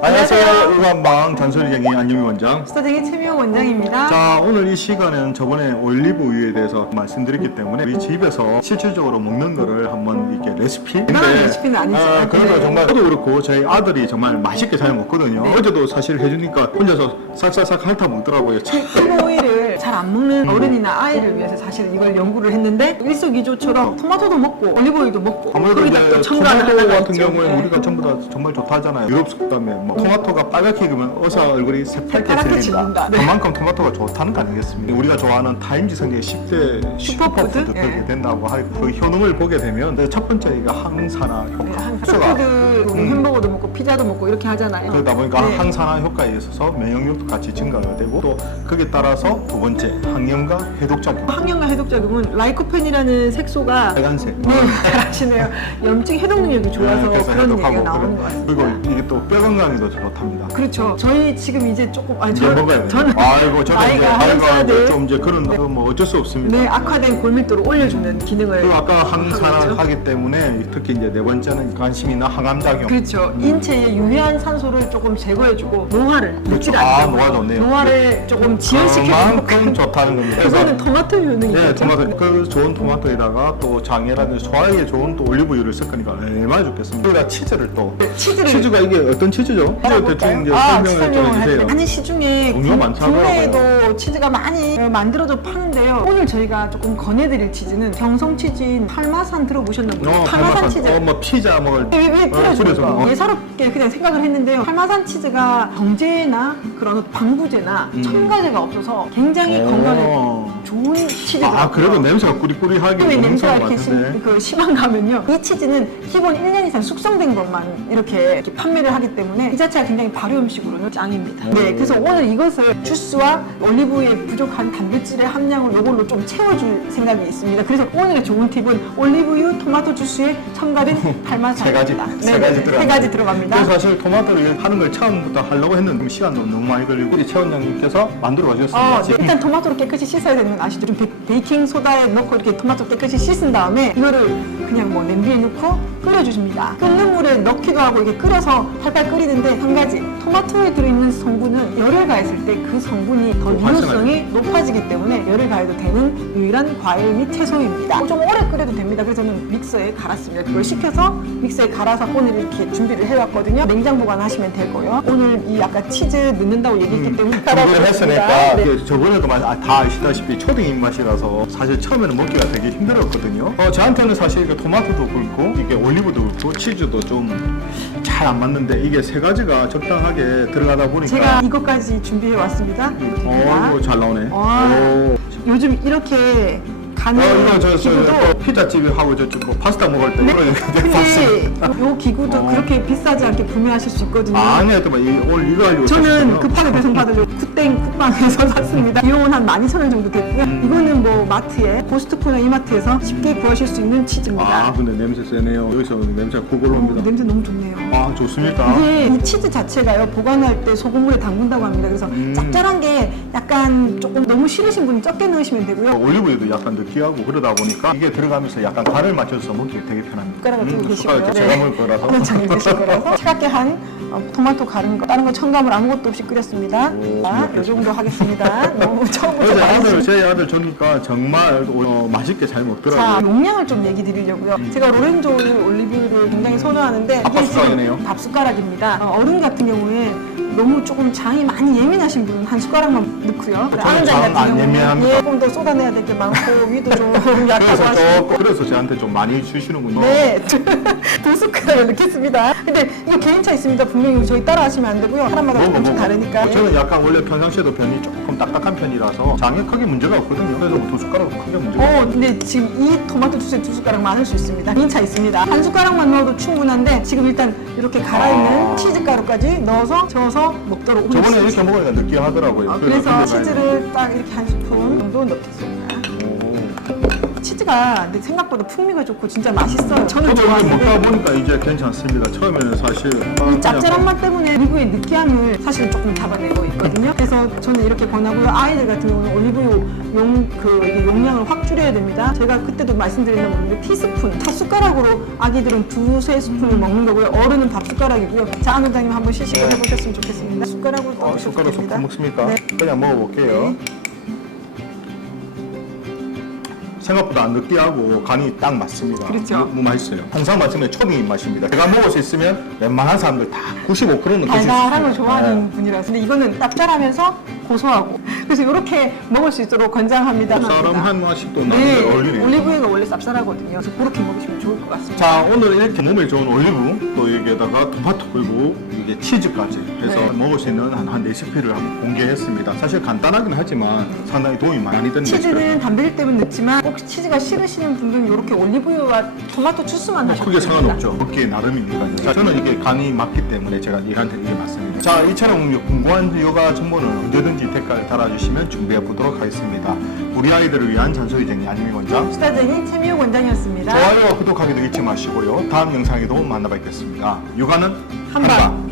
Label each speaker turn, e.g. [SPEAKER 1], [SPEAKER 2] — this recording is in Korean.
[SPEAKER 1] 안녕하세요. 일반방 잔소리쟁이 안유미 원장.
[SPEAKER 2] 스타쟁이 최미영 원장입니다.
[SPEAKER 1] 자, 오늘 이 시간은 저번에 올리브유에 대해서 말씀드렸기 때문에 우리 집에서 실질적으로 먹는 거를 한번 이렇게 레시피?
[SPEAKER 2] 그만한 레시피는 아니죠.
[SPEAKER 1] 아, 그러니까
[SPEAKER 2] 네.
[SPEAKER 1] 정말 저도 그렇고 저희 아들이 정말 맛있게 잘 먹거든요.
[SPEAKER 2] 네.
[SPEAKER 1] 어제도 사실 해주니까 혼자서 싹싹싹 핥아 먹더라고요. 참.
[SPEAKER 2] olive 오일을 잘 안 먹는 어른이나 아이를 위해서 사실 이걸 연구를 했는데 일석이조처럼 토마토도 먹고 올리브 오일도 먹고
[SPEAKER 1] 아무래도 이제
[SPEAKER 2] 또 첨가를
[SPEAKER 1] 토마토 같은. 경우에
[SPEAKER 2] 네.
[SPEAKER 1] 우리가 전부 다 정말 좋다 하잖아요. 유럽 속담에 뭐 토마토가 빨갛게 익으면 어사 얼굴이
[SPEAKER 2] 새파랗게
[SPEAKER 1] 질린다.
[SPEAKER 2] 네.
[SPEAKER 1] 그만큼 토마토가 좋다는 거 아니겠습니까? 우리가 좋아하는 타임지 성의 10대
[SPEAKER 2] 슈퍼푸드?
[SPEAKER 1] 슈퍼푸드
[SPEAKER 2] 예.
[SPEAKER 1] 그렇게 된다고 할그 효능을 보게 되면 그첫 번째가 항산화
[SPEAKER 2] 네,
[SPEAKER 1] 효과.
[SPEAKER 2] 한
[SPEAKER 1] 수가
[SPEAKER 2] 푸드 햄버거도 먹고 피자도 먹고 이렇게 하잖아요.
[SPEAKER 1] 그러다 보니까
[SPEAKER 2] 네.
[SPEAKER 1] 항산화 효과에 있어서 면역력도 같이 증가가 되고 또 거기에 따라서 두 번째 항염과 해독작용.
[SPEAKER 2] 항염과 해독작용은 라이코펜이라는 색소가
[SPEAKER 1] 빨간색.
[SPEAKER 2] 네, 잘 아시네요. 염증 해독 능력이 좋아서
[SPEAKER 1] 네, 그래서
[SPEAKER 2] 그런 얘기가
[SPEAKER 1] 해독하고
[SPEAKER 2] 나오는
[SPEAKER 1] 그래.
[SPEAKER 2] 것 같습니다.
[SPEAKER 1] 그리고 이게 또 뼈 건강에도 좋답니다.
[SPEAKER 2] 그렇죠. 저희 지금 이제 조금 아니
[SPEAKER 1] 이제
[SPEAKER 2] 저,
[SPEAKER 1] 먹어야 돼.
[SPEAKER 2] 저는
[SPEAKER 1] 아이고 저는 이제
[SPEAKER 2] 나이가
[SPEAKER 1] 아이고
[SPEAKER 2] 살들
[SPEAKER 1] 좀 이제 그런 거뭐 어쩔 수 없습니다.
[SPEAKER 2] 네 악화된 골밀도를 올려주는 기능을
[SPEAKER 1] 그리고 아까
[SPEAKER 2] 하고 있죠.
[SPEAKER 1] 항산화하기 때문에 특히 이제 네 번째는 관심이나 항암 작용.
[SPEAKER 2] 그렇죠. 인체 에 유해한 산소를 조금 제거해주고 노화를 늦지
[SPEAKER 1] 아,
[SPEAKER 2] 않게
[SPEAKER 1] 노화 좋네요.
[SPEAKER 2] 노화를 조금 지연시켜주는
[SPEAKER 1] 그만큼 좋다는 겁니다.
[SPEAKER 2] 그거는 토마토 효능이죠.
[SPEAKER 1] 네, 토마토 그 좋은 토마토에다가 또 장애라든지 소화에 좋은 또 올리브유를 섞으니까 얼마나 좋겠습니까? 그리고 치즈를 또
[SPEAKER 2] 네, 치즈를
[SPEAKER 1] 치즈가 이게 어떤 치즈죠? 치즈 대충 이제
[SPEAKER 2] 아,
[SPEAKER 1] 설명을 좀 해주세요.
[SPEAKER 2] 아니 시중에
[SPEAKER 1] 종류가.
[SPEAKER 2] 국내에도 치즈가 많이 어, 만들어져 파는데요. 오늘 저희가 조금 권해드릴 치즈는 경성 치즈인 팔마산 들어보셨나요?
[SPEAKER 1] 어,
[SPEAKER 2] 팔마산 치즈.
[SPEAKER 1] 어, 뭐 피자 먹을
[SPEAKER 2] 왜, 왜
[SPEAKER 1] 어,
[SPEAKER 2] 뿌려주는
[SPEAKER 1] 그래서
[SPEAKER 2] 거?
[SPEAKER 1] 뭐.
[SPEAKER 2] 예사롭 게 그냥 생각을 했는데요. 팔마산 치즈가 정제나 그런 방부제나 첨가제가 없어서 굉장히
[SPEAKER 1] 오.
[SPEAKER 2] 건강에 좋은 치즈더라고요.
[SPEAKER 1] 아, 그래도 냄새가 꾸리꾸리하게
[SPEAKER 2] 왜
[SPEAKER 1] 너무
[SPEAKER 2] 냄새가 이렇게 심. 그 심한 가면요. 이 치즈는 기본 1년 이상 숙성된 것만 이렇게, 이렇게 판매를 하기 때문에 이 자체가 굉장히 발효 음식으로는 짱입니다. 네, 그래서 오늘 이것을 주스와 올리브유에 부족한 단백질의 함량을 이걸로 좀 채워줄 생각이 있습니다. 그래서 오늘의 좋은 팁은 올리브유, 토마토 주스에 첨가된 팔마산.
[SPEAKER 1] 세 가지, 세 가지 들어갑니다.
[SPEAKER 2] 세 가지 들어갑니다.
[SPEAKER 1] 그래서 사실 토마토를 하는 걸 처음부터 하려고 했는데 시간도 너무 많이 걸리고 우리 최원장님께서 만들어
[SPEAKER 2] 어,
[SPEAKER 1] 가셨습니다.
[SPEAKER 2] 네. 일단 토마토를 깨끗이 씻어야 되는 건 아시죠? 좀 베, 베이킹 소다에 넣고 이렇게 토마토 깨끗이 씻은 다음에 이거를 그냥 뭐 냄비에 넣고 끓여주십니다. 끓는 물에 넣기도 하고 이렇게 끓여서 팔팔 끓이는데 한 가지 토마토에 들어있는 성분은 열을 가했을 때 그 성분이 더 유효성이 높아지기 때문에 열을 가해도 되는 유일한 과일 및 채소입니다. 좀 오래 끓여도 됩니다. 그래서 저는 믹서에 갈았습니다. 그걸 식혀서 믹서에 갈아서 오늘 이렇게 준비를 해왔거든요. 냉장 보관하시면 되고요. 오늘 이 아까 치즈 넣는다고 얘기했기 때문에
[SPEAKER 1] 음, 준비를 했으니까
[SPEAKER 2] 네.
[SPEAKER 1] 저번에도 마- 아, 다 아시다시피 초딩 입맛이라서 사실 처음에는 먹기가 되게 힘들었거든요. 어, 저한테는 사실 이게 토마토도 그렇고 이게 올리브도 그렇고 치즈도 좀 잘 안 맞는데 이게 세 가지가 적당하게 들어가다 보니까
[SPEAKER 2] 제가 이것까지 준비해 왔습니다.
[SPEAKER 1] 어, 이거 잘 나오네.
[SPEAKER 2] 와.
[SPEAKER 1] 오.
[SPEAKER 2] 요즘 이렇게 가는
[SPEAKER 1] 어, 저, 저,
[SPEAKER 2] 기구도
[SPEAKER 1] 저 피자집에 하고 저쪽 뭐 파스타 먹을 때
[SPEAKER 2] 네.
[SPEAKER 1] 이렇게
[SPEAKER 2] 근데. 요 기구도
[SPEAKER 1] 어.
[SPEAKER 2] 그렇게 비싸지 않게 구매하실 수 있거든요.
[SPEAKER 1] 아니야, 또 막, 이- 오늘 이거 알고
[SPEAKER 2] 저는. 급하게 배송 받으려고 쿠땡 쿠팡에서 샀습니다. 비용은 한 12,000원 정도 됐고요.
[SPEAKER 1] 음.
[SPEAKER 2] 이거는 뭐 마트에 코스트코나 이마트에서 쉽게 구하실 수 있는 치즈입니다.
[SPEAKER 1] 아, 근데 냄새 세네요. 여기서 냄새가 고골 옵니다.
[SPEAKER 2] 냄새 너무 좋네요.
[SPEAKER 1] 아, 좋습니까?
[SPEAKER 2] 이게 이 치즈 자체가요 보관할 때 소금물에 담근다고 합니다. 그래서
[SPEAKER 1] 음.
[SPEAKER 2] 짭짤한 게 약간 조금 너무 싫으신 분은 적게 넣으시면 되고요.
[SPEAKER 1] 올리브유도 약간 느끼 하고 그러다 보니까 이게 들어가면서 약간 간을 맞춰서 먹기 되게 편합니다.
[SPEAKER 2] 숟가락을 들고
[SPEAKER 1] 음,
[SPEAKER 2] 계시고요.
[SPEAKER 1] 숟가락 제가 먹을 거라서.
[SPEAKER 2] 원장님 드실 거라서 차갑게 한 어, 토마토 가른 거 다른 거 첨가물 아무것도 없이 끓였습니다.
[SPEAKER 1] 오,
[SPEAKER 2] 자, 이 정도 하겠습니다. 너무 처음부터
[SPEAKER 1] 어제
[SPEAKER 2] 많이
[SPEAKER 1] 아들, 제 아들 주니까 정말 어, 맛있게 잘
[SPEAKER 2] 자,
[SPEAKER 1] 먹더라고요.
[SPEAKER 2] 용량을 좀 얘기 드리려고요. 제가 로렌조 올리브유를 굉장히 선호하는데
[SPEAKER 1] 밥 숟가락이네요.
[SPEAKER 2] 밥 숟가락입니다. 어, 어른 같은 경우에 너무 조금 장이 많이 예민하신 분은 한 숟가락만 넣고요.
[SPEAKER 1] 저는
[SPEAKER 2] 아는
[SPEAKER 1] 장안 예민합니다.
[SPEAKER 2] 예, 조금 더 쏟아내야 될 게 많고 위도 좀 약하고
[SPEAKER 1] 그래서
[SPEAKER 2] 하시고
[SPEAKER 1] 그래서 저한테 좀 많이 주시는군요.
[SPEAKER 2] 네, 두 숟가락을 넣겠습니다. 근데 이거 개인차 있습니다. 분명히 저희 따라 하시면 안 되고요. 사람마다 조금씩
[SPEAKER 1] 먹어.
[SPEAKER 2] 다르니까.
[SPEAKER 1] 어, 저는 약간 원래 평상시에도 변이 조금 딱딱한 편이라서 장에 크게 문제가 없거든요. 그래서 뭐두 숟가락 크게 문제가 없어요.
[SPEAKER 2] 어, 근데 지금 이 토마토 주스에 두 숟가락 많을 수 있습니다. 개인차 있습니다. 한 숟가락만 넣어도 충분한데 지금 일단 이렇게 갈아있는
[SPEAKER 1] 아.
[SPEAKER 2] 치즈 가루까지 넣어서 저어서 먹도록
[SPEAKER 1] 저번에. 이렇게 먹으니까 느끼하더라고요.
[SPEAKER 2] 어, 그래서 치즈를 딱 이렇게 한 스푼 정도 넣겠습니다. 근데 생각보다 풍미가 좋고 진짜 맛있어요. 저는
[SPEAKER 1] 저도 이렇게 먹다
[SPEAKER 2] 좋아하는데
[SPEAKER 1] 보니까 이제 괜찮습니다. 처음에는 사실
[SPEAKER 2] 이 짭짤한 맛 때문에 올리브의 느끼함을 사실 조금 잡아내고 있거든요. 그래서 저는 이렇게 권하고요. 아이들 같은 경우는 올리브유 용, 그, 이게 용량을 확 줄여야 됩니다. 제가 그때도 말씀드린 적 없는데 티스푼, 밥 숟가락으로 아기들은 두세 스푼을 먹는 거고요. 어른은 밥 숟가락이고요. 자, 안 원장님 한번 시식을
[SPEAKER 1] 네.
[SPEAKER 2] 해보셨으면 좋겠습니다. 숟가락으로
[SPEAKER 1] 어,
[SPEAKER 2] 떠주셔도
[SPEAKER 1] 숟가락
[SPEAKER 2] 됩니다.
[SPEAKER 1] 섞어 먹습니까?
[SPEAKER 2] 네.
[SPEAKER 1] 그냥 먹어볼게요. 생각보다 안 느끼하고 간이 딱 맞습니다.
[SPEAKER 2] 그렇죠.
[SPEAKER 1] 너무 맛있어요. 항상 말씀에 초딩 입맛입니다. 제가 먹을 수 있으면 웬만한 사람들 다 95%는 드실 수
[SPEAKER 2] 달달한 걸
[SPEAKER 1] 있어요.
[SPEAKER 2] 좋아하는 분이라서 근데 이거는 짭짤하면서 고소하고 그래서 이렇게 먹을 수 있도록 권장합니다.
[SPEAKER 1] 쌉싸름 한 맛이 또 나는데
[SPEAKER 2] 네,
[SPEAKER 1] 어울리네요.
[SPEAKER 2] 올리브유가 원래 쌉쌀하거든요. 그래서 그렇게 먹으시면 좋을 것 같습니다.
[SPEAKER 1] 자 오늘 이렇게 몸에 좋은 올리브 또 여기에다가 토마토 그리고 이게 치즈까지 해서
[SPEAKER 2] 네.
[SPEAKER 1] 먹을 수 있는 한, 한 레시피를 한번 공개했습니다. 사실 간단하긴 하지만 상당히 도움이 많이 되는 레시피예요.
[SPEAKER 2] 치즈는 단백질 때문에 넣지만 꼭 치즈가 싫으시는 분들은 이렇게 올리브유와 토마토 주스만
[SPEAKER 1] 뭐
[SPEAKER 2] 하셔도
[SPEAKER 1] 크게
[SPEAKER 2] 됩니다.
[SPEAKER 1] 상관없죠. 먹기에 나름이니까요. 자, 저는 이게 간이 맞기 때문에 제가 얘한테 이게 맞습니다. 자, 이처럼 궁금한 요가 정보는 언제든지 댓글 달아주시면 준비해 보도록 하겠습니다. 우리 아이들을 위한 잔소리쟁이 안유미 원장.
[SPEAKER 2] 수다쟁이 최미호 원장이었습니다.
[SPEAKER 1] 좋아요와 구독하기도 잊지 마시고요. 다음 영상에도 만나 뵙겠습니다. 육아는
[SPEAKER 2] 한방.
[SPEAKER 1] 한방.